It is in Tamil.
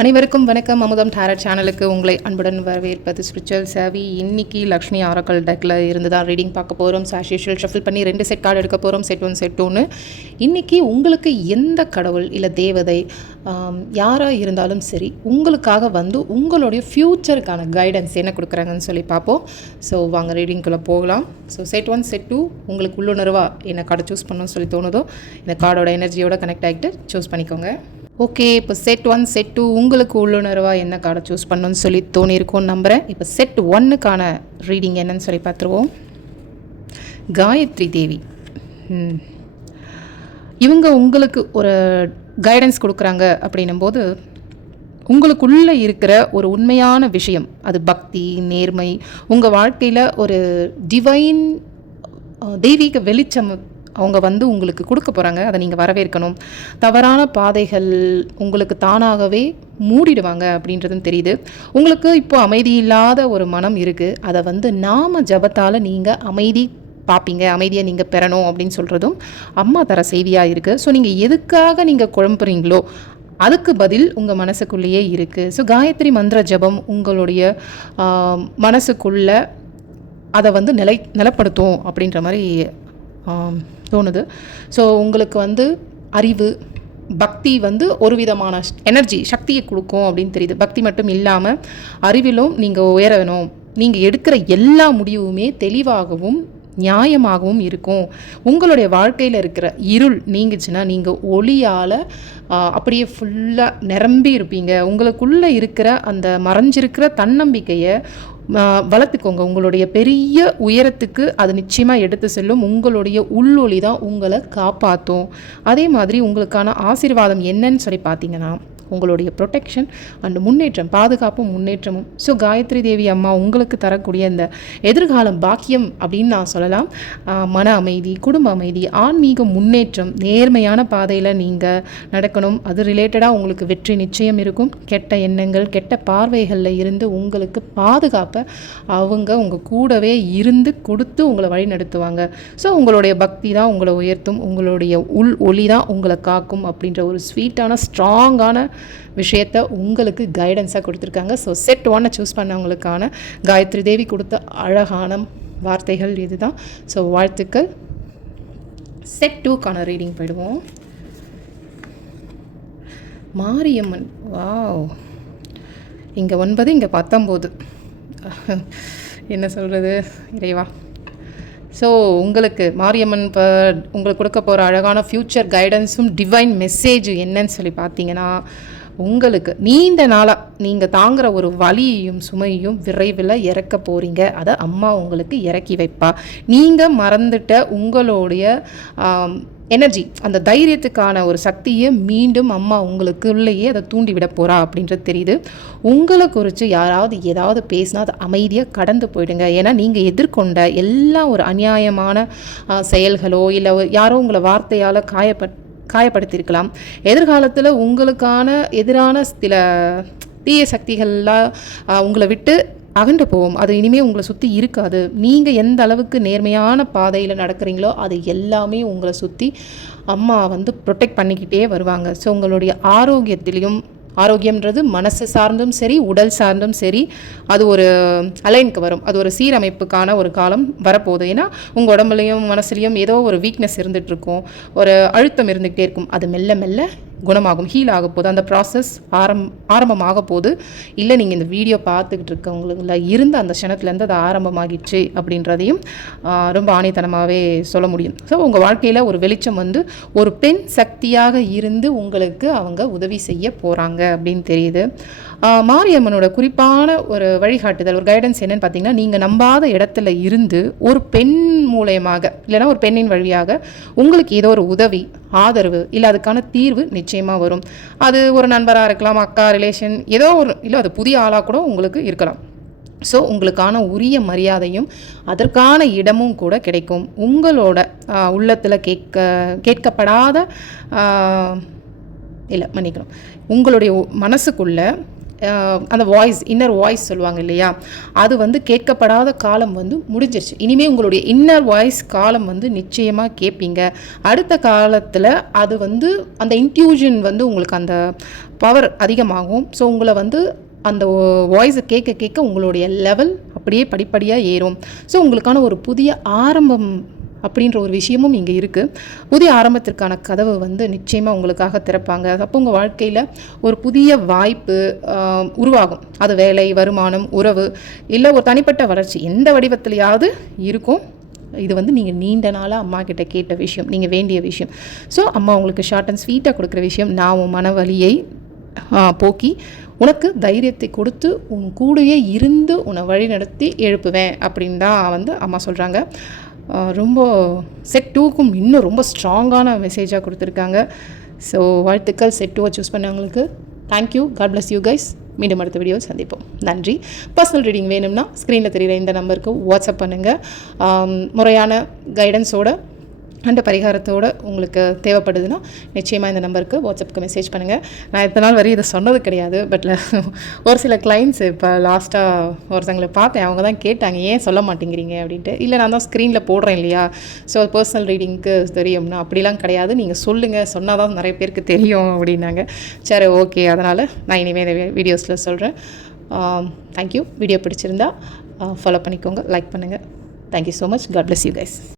அனைவருக்கும் வணக்கம். அமுதம் டேரட் சேனலுக்கு உங்களை அன்புடன் வரவேற்பது ஸ்பிரிச்சுவல் சேவி. இன்னைக்கு லக்ஷ்மி ஆரக்கல் டெக்கில் இருந்து தான் ரீடிங் பார்க்க போகிறோம். ஆஸ் யூஷுவல் ஷஃபில் பண்ணி 2 செட் கார்டு எடுக்க போகிறோம். Set 1 set 2. இன்றைக்கி உங்களுக்கு எந்த கடவுள் இல்லை தேவதை யாராக இருந்தாலும் சரி உங்களுக்காக வந்து உங்களுடைய ஃப்யூச்சருக்கான கைடன்ஸ் என்ன கொடுக்குறாங்கன்னு சொல்லி பார்ப்போம். ஸோ வாங்க ரீடிங்குள்ளே போகலாம். ஸோ செட் 1 செட் 2 உங்களுக்கு உள்ளுணர்வாக என்ன கார்டை சூஸ் பண்ணணும்னு சொல்லி தோணுதோ இந்த கார்டோட எனர்ஜியோட கனெக்ட் ஆகிட்டு சூஸ் பண்ணிக்கோங்க. ஓகே, இப்போ செட் 1 செட் 2 உங்களுக்கு உள்ளுணர்வாக என்ன கார்டை சூஸ் பண்ணணும்னு சொல்லி தோணியிருக்கோன்னு நம்புகிறேன். இப்போ செட் 1க்கான ரீடிங் என்னன்னு சொல்லி பார்த்துருவோம். காயத்ரி தேவி இவங்க உங்களுக்கு ஒரு கைடன்ஸ் கொடுக்குறாங்க அப்படின்னும்போது உங்களுக்குள்ளே இருக்கிற ஒரு உண்மையான விஷயம், அது பக்தி, நேர்மை, உங்கள் வாழ்க்கையில் ஒரு டிவைன் தெய்வீக வெளிச்சம் அவங்க வந்து உங்களுக்கு கொடுக்க போகிறாங்க. அதை நீங்கள் வரவேற்கணும். தவறான பாதைகள் உங்களுக்கு தானாகவே மூடிடுவாங்க அப்படின்றதும் தெரியுது. உங்களுக்கு இப்போ அமைதி இல்லாத ஒரு மனம் இருக்குது. அதை வந்து நாம ஜபத்தால் நீங்கள் அமைதி பார்ப்பீங்க, அமைதியை நீங்கள் பெறணும் அப்படின்னு சொல்கிறதும் அம்மா தர செய்தியாக இருக்குது. ஸோ நீங்கள் எதுக்காக நீங்கள் குழம்புறீங்களோ அதுக்கு பதில் உங்கள் மனசுக்குள்ளேயே இருக்குது. ஸோ காயத்ரி மந்திர ஜபம் உங்களுடைய மனசுக்குள்ளே அதை வந்து நிலப்படுத்தும் அப்படின்ற மாதிரி தோணுது. ஸோ உங்களுக்கு வந்து அறிவு, பக்தி வந்து ஒரு விதமான எனர்ஜி, சக்தியை கொடுக்கும் அப்படின்னு தெரியுது. பக்தி மட்டும் இல்லாமல் அறிவிலும் நீங்கள் உயரணும். நீங்கள் எடுக்கிற எல்லா முடிவுமே தெளிவாகவும் நியாயமாகவும் இருக்கும். உங்களுடைய வாழ்க்கையில் இருக்கிற இருள் நீங்குச்சுன்னா நீங்கள் ஒளியால் அப்படியே ஃபுல்லாக நிரம்பி இருப்பீங்க. உங்களுக்குள்ளே இருக்கிற அந்த மறைஞ்சிருக்கிற தன்னம்பிக்கையை வளர்த்துக்கோங்க. உங்களுடைய பெரிய உயரத்துக்கு அது நிச்சயமாக எடுத்து செல்லும். உங்களுடைய உள்ளொளி தான் உங்களை காப்பாற்றும். அதே மாதிரி உங்களுக்கான ஆசீர்வாதம் என்னன்னு சொல்லி பார்த்தீங்கன்னா உங்களுடைய ப்ரொடெக்ஷன் அண்ட் முன்னேற்றம், பாதுகாப்பும் முன்னேற்றமும். ஸோ காயத்ரி தேவி அம்மா உங்களுக்கு தரக்கூடிய இந்த எதிர்காலம் பாக்கியம் அப்படின்னு நான் சொல்லலாம். மன அமைதி, குடும்ப அமைதி, ஆன்மீக முன்னேற்றம், நேர்மையான பாதையில் நீங்கள் நடக்கணும். அது ரிலேட்டடாக உங்களுக்கு வெற்றி நிச்சயம் இருக்கும். கெட்ட எண்ணங்கள், கெட்ட பார்வைகளில் இருந்து உங்களுக்கு பாதுகாப்பை அவங்க உங்கள் கூடவே இருந்து கொடுத்து உங்களை வழி நடத்துவாங்க. ஸோ உங்களுடைய பக்தி தான் உங்களை உயர்த்தும், உங்களுடைய உள் ஒளி தான் உங்களை காக்கும் அப்படின்ற ஒரு ஸ்வீட்டான ஸ்ட்ராங்கான விஷயத்தை உங்களுக்கு கைடன்ஸாக கொடுத்துருக்காங்க. ஸோ செட் 1 சூஸ் பண்ணவங்களுக்கான காயத்ரி தேவி கொடுத்த அழகான வார்த்தைகள் இதுதான். ஸோ வாழ்த்துக்கள். செட் 2க்கான ரீடிங் போயிடுவோம். மாரியம்மன், வாவ், இங்கே 9 இங்கே 19 என்ன சொல்கிறது இறைவா. ஸோ உங்களுக்கு மாரியம்மன் இப்போ உங்களுக்கு கொடுக்க போகிற அழகான ஃப்யூச்சர் கைடன்ஸும் டிவைன் மெசேஜ் என்னன்னு சொல்லி பார்த்தீங்கன்னா, உங்களுக்கு நீண்ட நாளாக நீங்கள் தாங்குகிற ஒரு வலியையும் சுமையையும் விரைவில் இறக்க போகிறீங்க. அதை அம்மா உங்களுக்கு இறக்கி வைப்பா. நீங்கள் மறந்துட்ட உங்களுடைய எனர்ஜி, அந்த தைரியத்துக்கான ஒரு சக்தியை மீண்டும் அம்மா உங்களுக்குள்ளேயே அதை தூண்டிவிட போகிறா அப்படின்றது தெரியுது. உங்களை குறித்து யாராவது ஏதாவது பேசினா அதை அமைதியாக கடந்து போயிடுங்க. ஏன்னா நீங்கள் எதிர்கொண்ட எல்லா ஒரு அநியாயமான செயல்களோ இல்லை யாரோ உங்களை வார்த்தையால் காயப்படுத்தியிருக்கலாம். எதிர்காலத்தில் உங்களுக்கான எதிரான சில தீய சக்திகள்லாம் உங்களை விட்டு அகன்று போகும். அது இனிமேல் உங்களை சுற்றி இருக்காது. நீங்கள் எந்த அளவுக்கு நேர்மையான பாதையில் நடக்கிறீங்களோ அது எல்லாமே உங்களை சுற்றி அம்மா வந்து ப்ரொடெக்ட் பண்ணிக்கிட்டே வருவாங்க. ஸோ உங்களுடைய ஆரோக்கியத்திலையும், ஆரோக்கியம்ன்றது மனசு சார்ந்தும் சரி உடல் சார்ந்தும் சரி, அது ஒரு அலைனுக்கு வரும். அது ஒரு சீரமைப்புக்கான ஒரு காலம் வரப்போகுது. ஏன்னா உங்கள் உடம்புலையும் மனசுலையும் ஏதோ ஒரு வீக்னஸ் இருந்துகிட்ருக்கும், ஒரு அழுத்தம் இருந்துகிட்டே இருக்கும். அது மெல்ல மெல்ல குணமாகும், ஹீல் ஆக போகுது. அந்த ப்ராசஸ் ஆரம்பமாக போகுது. இல்லை நீங்கள் இந்த வீடியோ பார்த்துக்கிட்டு இருக்கவங்கள இருந்து அந்த க்ஷணத்துலேருந்து அது ஆரம்பமாகிடுச்சு அப்படின்றதையும் ரொம்ப ஆணித்தனமாகவே சொல்ல முடியும். ஸோ உங்கள் வாழ்க்கையில் ஒரு வெளிச்சம் வந்து ஒரு பெண் சக்தியாக இருந்து உங்களுக்கு அவங்க உதவி செய்ய போகிறாங்க அப்படின்னு தெரியுது. மாரியம்மனோட குறிப்பான ஒரு வழிகாட்டுதல், ஒரு கைடன்ஸ் என்னன்னு பார்த்தீங்கன்னா, நீங்கள் நம்பாத இடத்துல இருந்து ஒரு பெண் மூலயமாக இல்லைனா ஒரு பெண்ணின் வழியாக உங்களுக்கு ஏதோ ஒரு உதவி, ஆதரவு இல்லை அதுக்கான தீர்வு நிச்சயமாக வரும். அது ஒரு நண்பராக இருக்கலாம், அக்கா, ரிலேஷன், ஏதோ ஒரு, இல்லை அது புதிய ஆளாக கூட உங்களுக்கு இருக்கலாம். ஸோ உங்களுக்கான உரிய மரியாதையும் அதற்கான இடமும் கூட கிடைக்கும். உங்களோட உள்ளத்தில் கேட்கப்படாத இல்லை மன்னிக்கணும், உங்களுடைய மனசுக்குள்ள அந்த வாய்ஸ், இன்னர் வாய்ஸ் சொல்லுவாங்க இல்லையா, அது வந்து கேட்கப்படாத காலம் வந்து முடிஞ்சிருச்சு. இனிமேல் உங்களுடைய இன்னர் வாய்ஸ் காலம் வந்து நிச்சயமாக கேட்பீங்க. அடுத்த காலத்தில் அது வந்து அந்த இன்ட்யூஷன் வந்து உங்களுக்கு அந்த பவர் அதிகமாகும். ஸோ உங்களை வந்து அந்த வாய்ஸை கேட்க கேட்க உங்களுடைய லெவல் அப்படியே படிப்படியாக ஏறும். ஸோ உங்களுக்கான ஒரு புதிய ஆரம்பம் அப்படின்ற ஒரு விஷயமும் இங்கே இருக்குது. புதிய ஆரம்பத்திற்கான கதவு வந்து நிச்சயமாக உங்களுக்காக திறப்பாங்க. அப்போ உங்கள் வாழ்க்கையில் ஒரு புதிய வாய்ப்பு உருவாகும். அது வேலை, வருமானம், உறவு, இல்லை ஒரு தனிப்பட்ட வளர்ச்சி, எந்த வடிவத்திலையாவது இருக்கும். இது வந்து நீங்கள் நீண்ட நாளாக அம்மா கிட்ட கேட்ட விஷயம், நீங்கள் வேண்டிய விஷயம். ஸோ அம்மா உங்களுக்கு ஷார்ட் அண்ட் ஸ்வீட்டாக கொடுக்குற விஷயம், நான் உன் மனவலியை போக்கி உனக்கு தைரியத்தை கொடுத்து உன் கூடயே இருந்து உன்னை வழி நடத்தி எழுப்புவேன் அப்படின்னு தான் வந்து அம்மா சொல்கிறாங்க. ரொம்ப செட் 2க்கும் இன்னும் ரொம்ப ஸ்ட்ராங்கான மெசேஜாக கொடுத்துருக்காங்க. ஸோ வாழ்த்துக்கள் செட் 2 சூஸ் பண்ணவங்களுக்கு. Thank you. God bless you guys. மீண்டும் அடுத்த வீடியோ சந்திப்போம். நன்றி. பர்சனல் ரீடிங் வேணும்னா ஸ்க்ரீனில் தெரிகிற இந்த நம்பருக்கு வாட்ஸ்அப் பண்ணுங்கள். முறையான கைடன்ஸோட அந்த பரிகாரத்தோடு உங்களுக்கு தேவைப்படுதுன்னா நிச்சயமாக இந்த நம்பருக்கு வாட்ஸ்அப்புக்கு மெசேஜ் பண்ணுங்கள். நான் இத்தனை நாள் வரையும் இதை சொன்னது கிடையாது. பட் ஒரு சில கிளைண்ட்ஸ் இப்போ லாஸ்ட்டாக ஒருத்தங்களை பார்த்தேன், அவங்க தான் கேட்டாங்க ஏன் சொல்ல மாட்டேங்கிறீங்க அப்படின்ட்டு. இல்லை நான் தான் ஸ்க்ரீனில் போடுறேன் இல்லையா, ஸோ பர்சனல் ரீடிங்க்கு தெரியும்னா அப்படிலாம் கிடையாது, நீங்கள் சொல்லுங்கள், சொன்னால் தான் நிறைய பேருக்கு தெரியும் அப்படின்னாங்க. சரி ஓகே, அதனால் நான் இனிமேல் இந்த வீடியோஸில் சொல்கிறேன். தேங்க்யூ. வீடியோ பிடிச்சிருந்தா ஃபாலோ பண்ணிக்கோங்க, லைக் பண்ணுங்கள். Thank you so much. God bless you guys.